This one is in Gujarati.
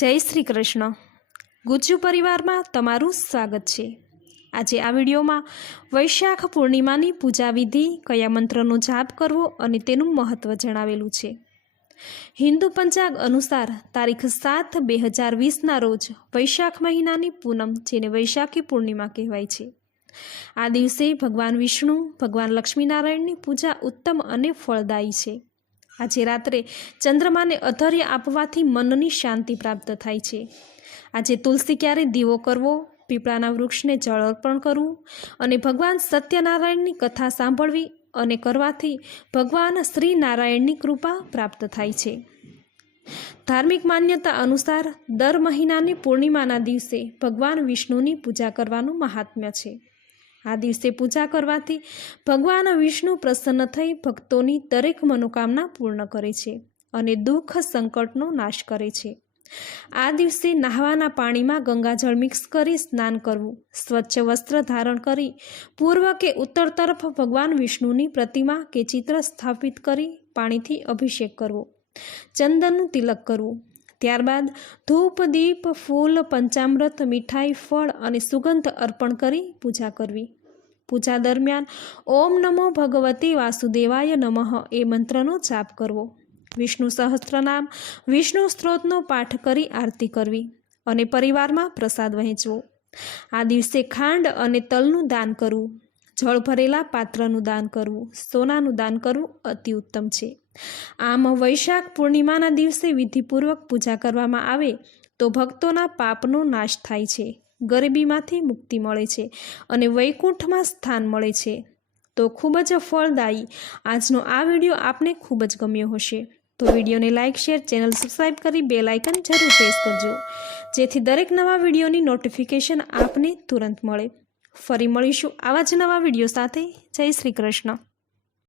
જય શ્રી કૃષ્ણ. ગુજ્જુ પરિવારમાં તમારું સ્વાગત છે. આજે આ વિડીયોમાં વૈશાખ પૂર્ણિમાની પૂજા વિધિ કયા મંત્રનો જાપ કરવો અને તેનું મહત્ત્વ જણાવેલું છે. હિન્દુ પંચાગ અનુસાર તારીખ સાત બે હજાર વીસના રોજ વૈશાખ મહિનાની પૂનમ, જેને વૈશાખી પૂર્ણિમા કહેવાય છે. આ દિવસે ભગવાન વિષ્ણુ, ભગવાન લક્ષ્મીનારાયણની પૂજા ઉત્તમ અને ફળદાયી છે. આજે રાત્રે ચંદ્રમાને અધર્ય આપવાથી મનની શાંતિ પ્રાપ્ત થાય છે. આજે તુલસી ક્યારે દીવો કરવો? પીપળાના વૃક્ષને જળ અર્પણ કરવું અને ભગવાન સત્યનારાયણની કથા સાંભળવી અને કરવાથી ભગવાન શ્રી નારાયણની કૃપા પ્રાપ્ત થાય છે. ધાર્મિક માન્યતા અનુસાર દર મહિનાની પૂર્ણિમાના દિવસે ભગવાન વિષ્ણુની પૂજા કરવાનું મહાત્મ્ય છે. આ દિવસે પૂજા કરવાથી ભગવાન વિષ્ણુ પ્રસન્ન થઈ ભક્તોની દરેક મનોકામના પૂર્ણ કરે છે અને દુઃખ સંકટનો નાશ કરે છે. આ દિવસે નહાવાના પાણીમાં ગંગાજળ મિક્સ કરી સ્નાન કરવું, સ્વચ્છ વસ્ત્ર ધારણ કરી, પૂર્વ કે ઉત્તર તરફ ભગવાન વિષ્ણુની પ્રતિમા કે ચિત્ર સ્થાપિત કરી પાણીથી અભિષેક કરવો, ચંદનનું તિલક કરવું ત્યારબાદ ધૂપ, દીપ, ફૂલ, પંચામૃત, મીઠાઈ, ફળ અને સુગંધ અર્પણ કરી પૂજા કરવી. પૂજા દરમિયાન ઓમ નમો ભગવતે વાસુદેવાય નમઃ એ મંત્રનો જાપ કરવો. વિષ્ણુ સહસ્ત્રનામ વિષ્ણુ સ્ત્રોતનો પાઠ કરી આરતી કરવી અને પરિવારમાં પ્રસાદ વહેંચવો. આ દિવસે ખાંડ અને તલનું દાન કરવું. જળ ભરેલા પાત્રનું દાન કરવું, સોનાનું દાન કરવું અતિ ઉત્તમ છે. આમ વૈશાખ પૂર્ણિમાના દિવસે વિધિપૂર્વક પૂજા કરવામાં આવે તો ભક્તોના પાપનો નાશ થાય છે, ગરીબીમાંથી મુક્તિ મળે છે અને વૈકુંઠમાં સ્થાન મળે છે. તો ખૂબ જ ફળદાયી. આજનો આ વીડિયો આપને ખૂબ જ ગમ્યો હશે. તો વિડીયોને લાઇક શેર, ચેનલ સબસ્ક્રાઈબ કરી બે લાઇકન જરૂર પ્રેસ કરજો, જેથી દરેક નવા વિડીયોની નોટિફિકેશન આપને તુરંત મળે. ફરી મળીશું આવા જ નવા વીડિયો સાથે. જય શ્રી કૃષ્ણ.